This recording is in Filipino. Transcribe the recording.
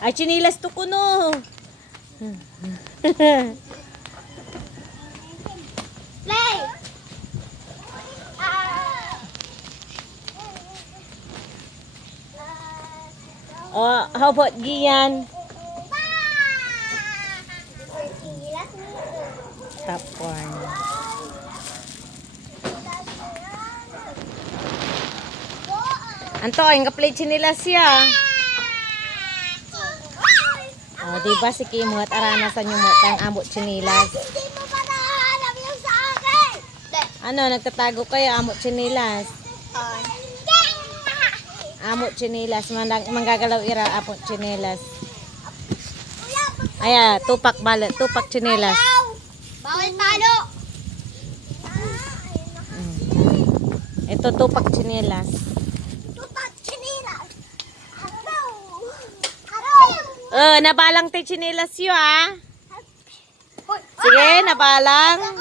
Ay, chinilas to kuno. Play! Oh, how about Gian? Popcorn. Anto, ang kaplay chinilas siya. Oh, di ba si Kimo at arana sa nyong matang amot chinilas? Hindi mo pa nahanap yung sa akin! Ano, nagtatago kayo amot chinilas? Amot chinilas, manggagalaw ira amot chinilas. Aya, tupak balat, tupak chinilas. Bawal talo! Ito tupak chinilas. Tutak chinilas! Haraw! Nabalang tay chinilas yo ah. Sige, nabalang.